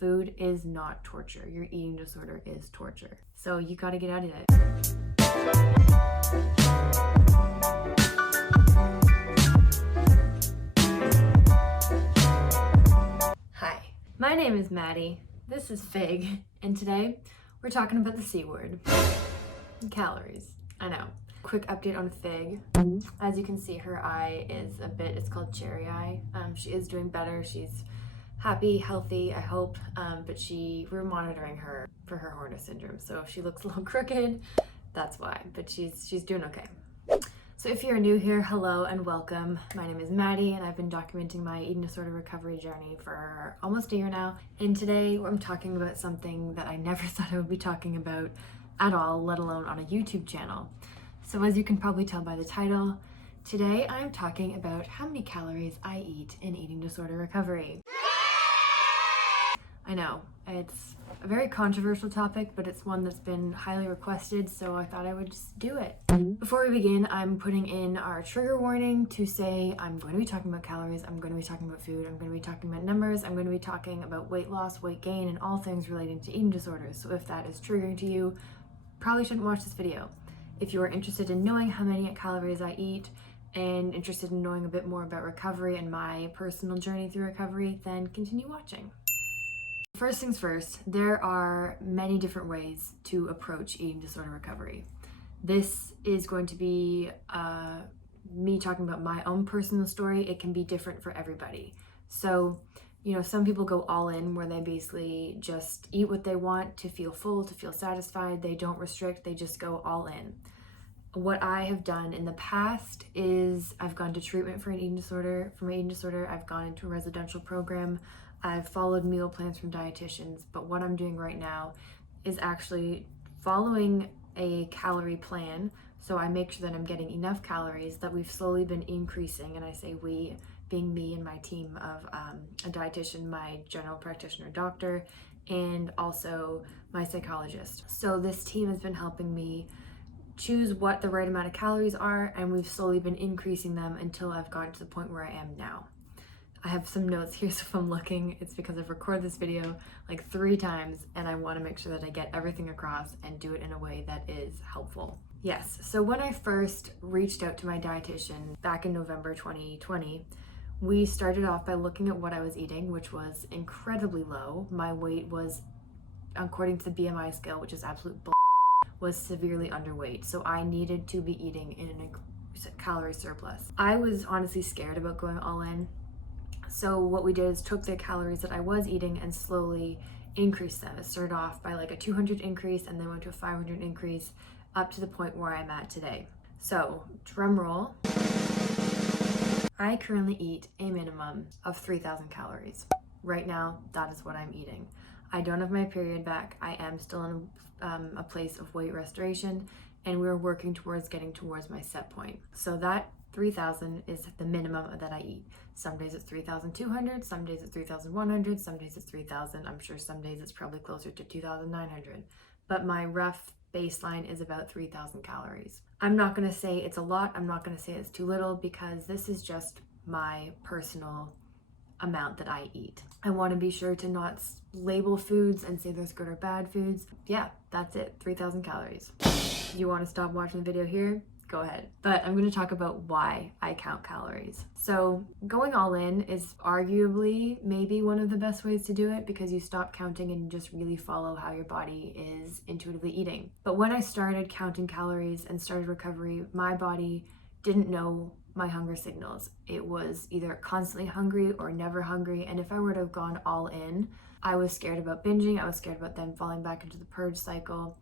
food is not torture. Your eating disorder is torture. So you gotta get out of it. Hi, my name is Maddie. This is Fig, and today we're talking about the C word. Calories. I know. Quick update on Fig. As you can see, her eye is it's called cherry eye. She is doing better. She's happy, healthy, I hope, but we're monitoring her for her Horner syndrome. So if she looks a little crooked, that's why, but she's doing okay. So if you're new here, hello and welcome. My name is Maddie, and I've been documenting my eating disorder recovery journey for almost a year now. And today I'm talking about something that I never thought I would be talking about at all, let alone on a YouTube channel. So as you can probably tell by the title, today I'm talking about how many calories I eat in eating disorder recovery. I know, it's a very controversial topic, but it's one that's been highly requested, so I thought I would just do it. Before we begin, I'm putting in our trigger warning to say I'm going to be talking about calories, I'm going to be talking about food, I'm going to be talking about numbers, I'm going to be talking about weight loss, weight gain, and all things relating to eating disorders. So if that is triggering to you, probably shouldn't watch this video. If you are interested in knowing how many calories I eat and interested in knowing a bit more about recovery and my personal journey through recovery, then continue watching. First things first, there are many different ways to approach eating disorder recovery. This is going to be me talking about my own personal story. It can be different for everybody. So, some people go all in, where they basically just eat what they want to feel full, to feel satisfied. They don't restrict, they just go all in. What I have done in the past is I've gone to treatment for my eating disorder. I've gone into a residential program. I've followed meal plans from dietitians, but what I'm doing right now is actually following a calorie plan. So I make sure that I'm getting enough calories, that we've slowly been increasing, and I say we, being me and my team of a dietitian, my general practitioner doctor, and also my psychologist. So this team has been helping me choose what the right amount of calories are, and we've slowly been increasing them until I've gotten to the point where I am now. I have some notes here, so if I'm looking, it's because I've recorded this video like 3 times, and I want to make sure that I get everything across and do it in a way that is helpful. Yes, so when I first reached out to my dietitian back in November 2020, we started off by looking at what I was eating, which was incredibly low. My weight was, according to the BMI scale, which is absolute bull, was severely underweight. So I needed to be eating in a calorie surplus. I was honestly scared about going all in. So what we did is took the calories that I was eating and slowly increased them. It started off by like a 200 increase and then went to a 500 increase up to the point where I'm at today. So drum roll. I currently eat a minimum of 3,000 calories. Right now, that is what I'm eating. I don't have my period back. I am still in a place of weight restoration, and we're working towards getting towards my set point. So that 3,000 is the minimum that I eat. Some days it's 3,200, some days it's 3,100, some days it's 3,000. I'm sure some days it's probably closer to 2,900. But my rough baseline is about 3,000 calories. I'm not gonna say it's a lot, I'm not gonna say it's too little, because this is just my personal amount that I eat. I wanna be sure to not label foods and say there's good or bad foods. Yeah, that's it, 3,000 calories. You wanna stop watching the video here? Go ahead. But I'm going to talk about why I count calories. So going all in is arguably maybe one of the best ways to do it, because you stop counting and just really follow how your body is intuitively eating. But when I started counting calories and started recovery, my body didn't know my hunger signals. It was either constantly hungry or never hungry. And if I were to have gone all in, I was scared about binging. I was scared about then falling back into the purge cycle.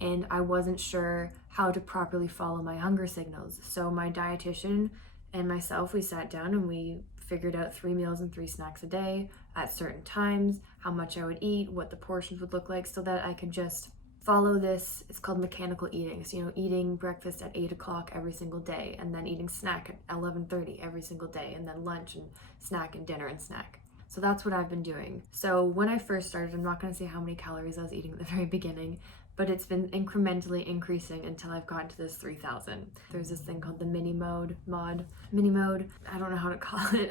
And I wasn't sure how to properly follow my hunger signals. So my dietitian and myself, we sat down and we figured out 3 meals and 3 snacks a day at certain times, how much I would eat, what the portions would look like, so that I could just follow this. It's called mechanical eating. So, eating breakfast at 8 o'clock every single day, and then eating snack at 11:30 every single day, and then lunch and snack and dinner and snack. So that's what I've been doing. So when I first started, I'm not gonna say how many calories I was eating at the very beginning, but it's been incrementally increasing until I've gotten to this 3,000. There's this thing called the mini mode. I don't know how to call it.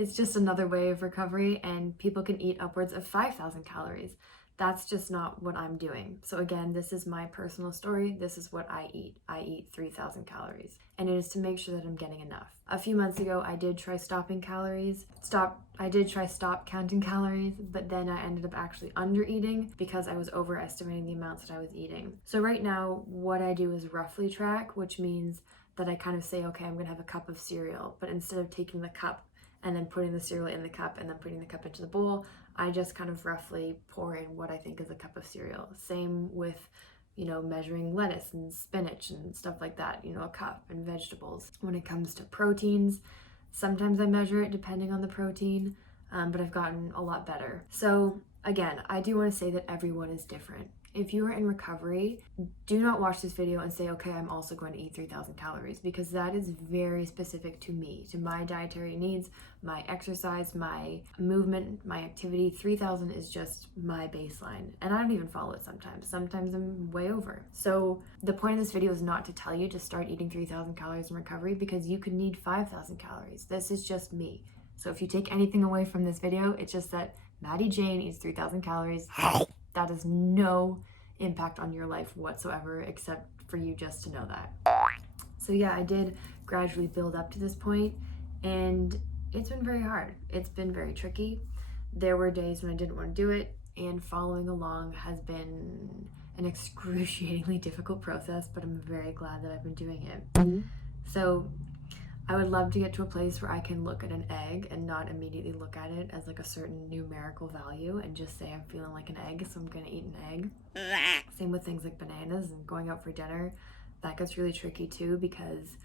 It's just another way of recovery, and people can eat upwards of 5,000 calories. That's just not what I'm doing. So again, this is my personal story. This is what I eat. I eat 3,000 calories, and it is to make sure that I'm getting enough. A few months ago, I did try stopping calories. I did try stop counting calories, but then I ended up actually under eating because I was overestimating the amounts that I was eating. So right now, what I do is roughly track, which means that I kind of say, okay, I'm gonna have a cup of cereal, but instead of taking the cup and then putting the cereal in the cup and then putting the cup into the bowl, I just kind of roughly pour in what I think is a cup of cereal. Same with, measuring lettuce and spinach and stuff like that, a cup, and vegetables. When it comes to proteins, sometimes I measure it depending on the protein, but I've gotten a lot better. So again, I do want to say that everyone is different. If you are in recovery, do not watch this video and say, okay, I'm also going to eat 3,000 calories, because that is very specific to me, to my dietary needs, my exercise, my movement, my activity. 3,000 is just my baseline, and I don't even follow it sometimes. Sometimes I'm way over. So the point of this video is not to tell you to start eating 3,000 calories in recovery, because you could need 5,000 calories. This is just me. So if you take anything away from this video, it's just that Maddie Jane eats 3,000 calories. That has no impact on your life whatsoever, except for you just to know that. So yeah, I did gradually build up to this point, and it's been very hard. It's been very tricky. There were days when I didn't want to do it, and following along has been an excruciatingly difficult process, but I'm very glad that I've been doing it. So I would love to get to a place where I can look at an egg and not immediately look at it as like a certain numerical value and just say I'm feeling like an egg, so I'm gonna eat an egg. Same with things like bananas and going out for dinner. That gets really tricky too, because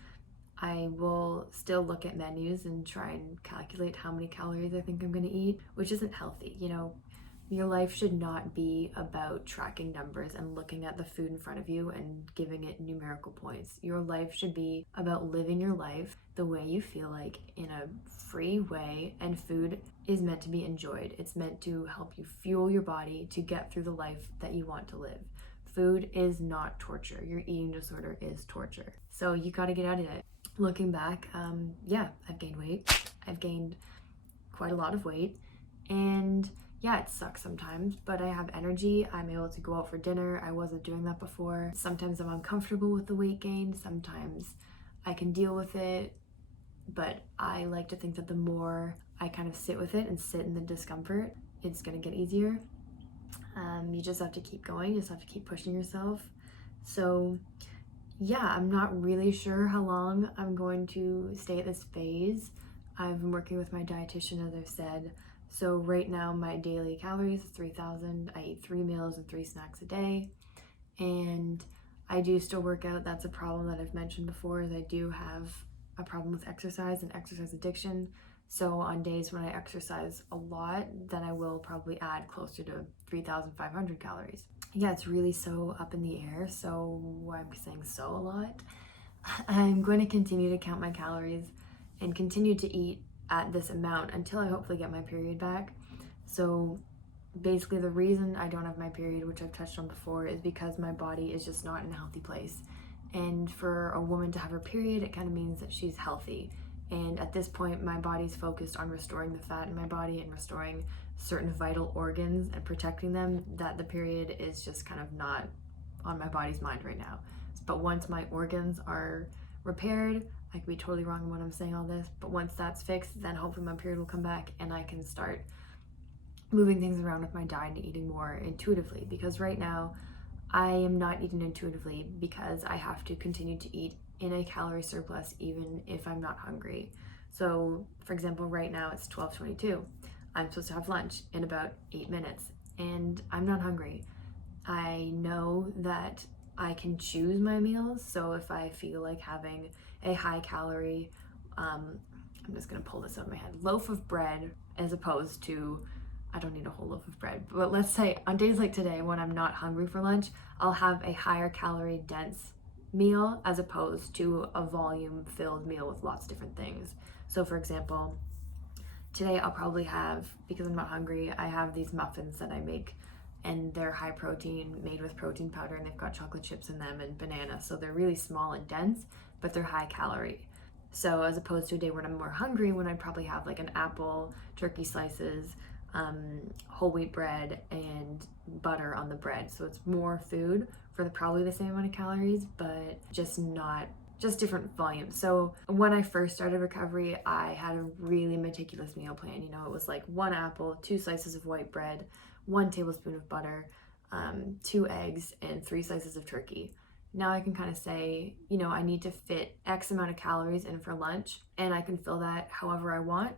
I will still look at menus and try and calculate how many calories I think I'm gonna eat, which isn't healthy. Your life should not be about tracking numbers and looking at the food in front of you and giving it numerical points. Your life should be about living your life the way you feel like, in a free way, and food is meant to be enjoyed. It's meant to help you fuel your body to get through the life that you want to live. Food is not torture. Your eating disorder is torture. So you gotta get out of it. Looking back, I've gained weight. I've gained quite a lot of weight, and yeah, it sucks sometimes, but I have energy. I'm able to go out for dinner. I wasn't doing that before. Sometimes I'm uncomfortable with the weight gain. Sometimes I can deal with it, but I like to think that the more I kind of sit with it and sit in the discomfort, it's gonna get easier. You just have to keep going. You just have to keep pushing yourself. So yeah, I'm not really sure how long I'm going to stay at this phase. I've been working with my dietitian, as I've said. So right now my daily calories is 3,000. I eat 3 meals and 3 snacks a day, and I do still work out. That's a problem that I've mentioned before, is I do have a problem with exercise and exercise addiction. So on days when I exercise a lot, then I will probably add closer to 3,500 calories. Yeah, it's really so up in the air. So I'm saying so a lot. I'm going to continue to count my calories and continue to eat at this amount until I hopefully get my period back. So basically the reason I don't have my period, which I've touched on before, is because my body is just not in a healthy place. And for a woman to have her period, it kind of means that she's healthy. And at this point, my body's focused on restoring the fat in my body and restoring certain vital organs and protecting them, that the period is just kind of not on my body's mind right now. But once my organs are repaired, I could be totally wrong when I'm saying all this, but once that's fixed, then hopefully my period will come back and I can start moving things around with my diet and eating more intuitively. Because right now, I am not eating intuitively because I have to continue to eat in a calorie surplus even if I'm not hungry. So for example, right now it's 12:22. I'm supposed to have lunch in about 8 minutes and I'm not hungry. I know that I can choose my meals. So if I feel like having a high calorie, I'm just gonna pull this out of my head, loaf of bread, as opposed to, I don't need a whole loaf of bread, but let's say on days like today when I'm not hungry for lunch, I'll have a higher calorie dense meal as opposed to a volume filled meal with lots of different things. So for example, today I'll probably have, because I'm not hungry, I have these muffins that I make, and they're high protein, made with protein powder, and they've got chocolate chips in them and banana. So they're really small and dense, but they're high calorie. So as opposed to a day when I'm more hungry, when I'd probably have like an apple, turkey slices, whole wheat bread, and butter on the bread. So it's more food for probably the same amount of calories, but just different volumes. So when I first started recovery, I had a really meticulous meal plan. You know, it was like 1 apple, 2 slices of white bread, 1 tablespoon of butter, 2 eggs, and 3 slices of turkey. Now I can kind of say, you know, I need to fit X amount of calories in for lunch, and I can fill that however I want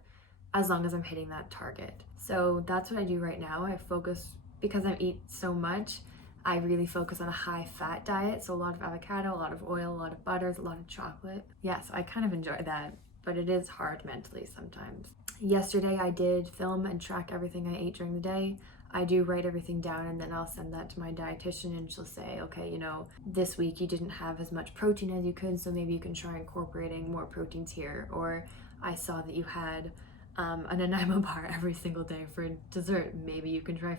as long as I'm hitting that target. So that's what I do right now. I focus, because I eat so much, I really focus on a high fat diet. So a lot of avocado, a lot of oil, a lot of butters, a lot of chocolate. Yes, I kind of enjoy that, but it is hard mentally sometimes. Yesterday I did film and track everything I ate during the day. I do write everything down, and then I'll send that to my dietitian, and she'll say, okay, you know, this week you didn't have as much protein as you could, so maybe you can try incorporating more proteins here. Or I saw that you had an Nanaimo bar every single day for dessert. Maybe you can try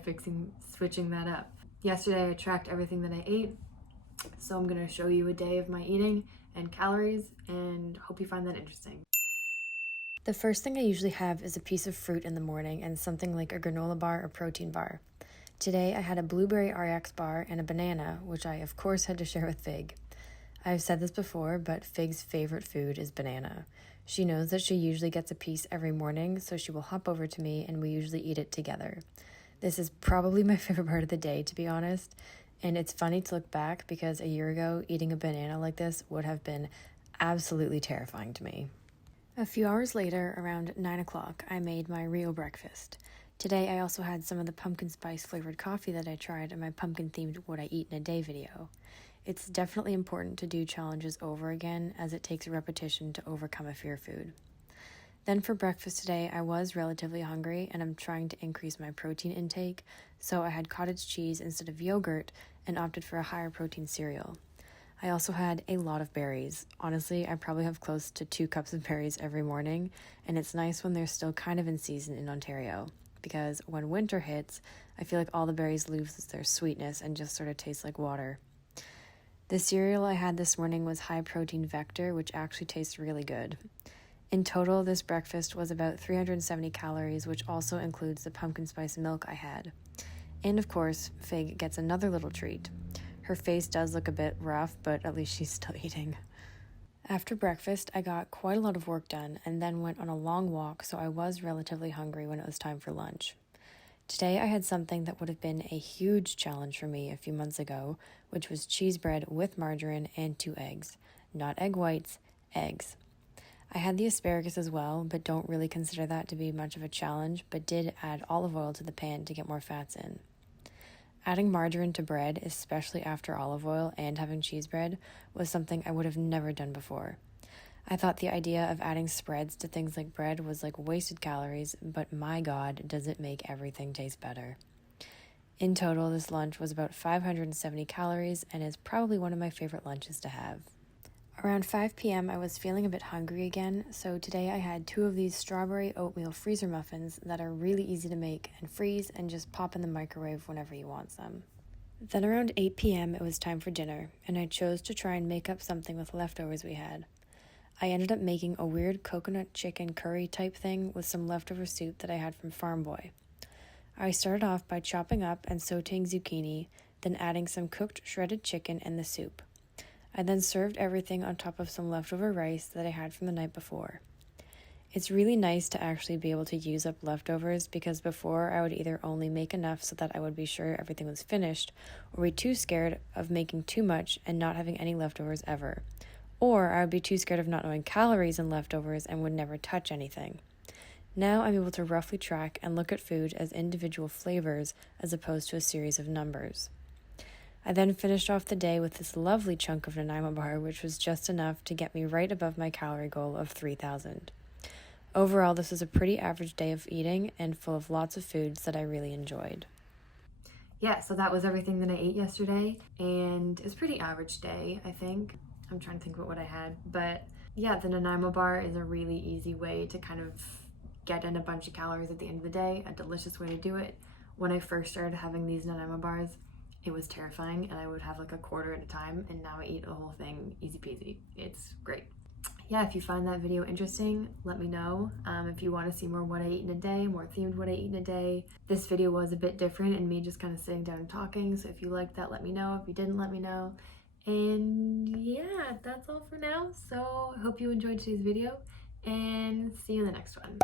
switching that up. Yesterday I tracked everything that I ate, so I'm going to show you a day of my eating and calories, and hope you find that interesting. The first thing I usually have is a piece of fruit in the morning and something like a granola bar or protein bar. Today I had a blueberry RX bar and a banana, which I of course had to share with Fig. I've said this before, but Fig's favorite food is banana. She knows that she usually gets a piece every morning, so she will hop over to me and we usually eat it together. This is probably my favorite part of the day, to be honest, and it's funny to look back because a year ago, eating a banana like this would have been absolutely terrifying to me. A few hours later, around 9 o'clock, I made my Rio breakfast. Today I also had some of the pumpkin spice flavored coffee that I tried in my pumpkin themed What I Eat in a Day video. It's definitely important to do challenges over again, as it takes repetition to overcome a fear food. Then for breakfast today, I was relatively hungry and I'm trying to increase my protein intake, so I had cottage cheese instead of yogurt and opted for a higher protein cereal. I also had a lot of berries. Honestly, I probably have close to 2 cups of berries every morning, and it's nice when they're still kind of in season in Ontario, because when winter hits, I feel like all the berries lose their sweetness and just sort of taste like water. The cereal I had this morning was high protein Vector, which actually tastes really good. In total, this breakfast was about 370 calories, which also includes the pumpkin spice milk I had. And of course, Fig gets another little treat. Her face does look a bit rough, but at least she's still eating. After breakfast, I got quite a lot of work done and then went on a long walk, so I was relatively hungry when it was time for lunch. Today I had something that would have been a huge challenge for me a few months ago, which was cheese bread with margarine and 2 eggs. Not egg whites, eggs. I had the asparagus as well, but don't really consider that to be much of a challenge, but did add olive oil to the pan to get more fats in. Adding margarine to bread, especially after olive oil and having cheese bread, was something I would have never done before. I thought the idea of adding spreads to things like bread was like wasted calories, but my God, does it make everything taste better. In total, this lunch was about 570 calories and is probably one of my favorite lunches to have. Around 5 p.m. I was feeling a bit hungry again, so today I had 2 of these strawberry oatmeal freezer muffins that are really easy to make and freeze and just pop in the microwave whenever you want some. Then around 8 p.m. it was time for dinner, and I chose to try and make up something with leftovers we had. I ended up making a weird coconut chicken curry type thing with some leftover soup that I had from Farm Boy. I started off by chopping up and sauteing zucchini, then adding some cooked shredded chicken and the soup. I then served everything on top of some leftover rice that I had from the night before. It's really nice to actually be able to use up leftovers, because before I would either only make enough so that I would be sure everything was finished, or be too scared of making too much and not having any leftovers ever. Or I would be too scared of not knowing calories in leftovers and would never touch anything. Now I'm able to roughly track and look at food as individual flavors as opposed to a series of numbers. I then finished off the day with this lovely chunk of Nanaimo bar, which was just enough to get me right above my calorie goal of 3,000. Overall, this was a pretty average day of eating and full of lots of foods that I really enjoyed. Yeah, so that was everything that I ate yesterday, and it was a pretty average day, I think. I'm trying to think about what I had, but yeah, the Nanaimo bar is a really easy way to kind of get in a bunch of calories at the end of the day, a delicious way to do it. When I first started having these Nanaimo bars, it was terrifying, and I would have like a quarter at a time, and now I eat the whole thing easy peasy. It's great. yeah, if you find that video interesting, let me know. If you want to see more what I eat in a day, more themed what I eat in a day. This video was a bit different and me just kind of sitting down and talking, so if you liked that, let me know. If you didn't, let me know. And yeah, that's all for now. So I hope you enjoyed today's video and see you in the next one.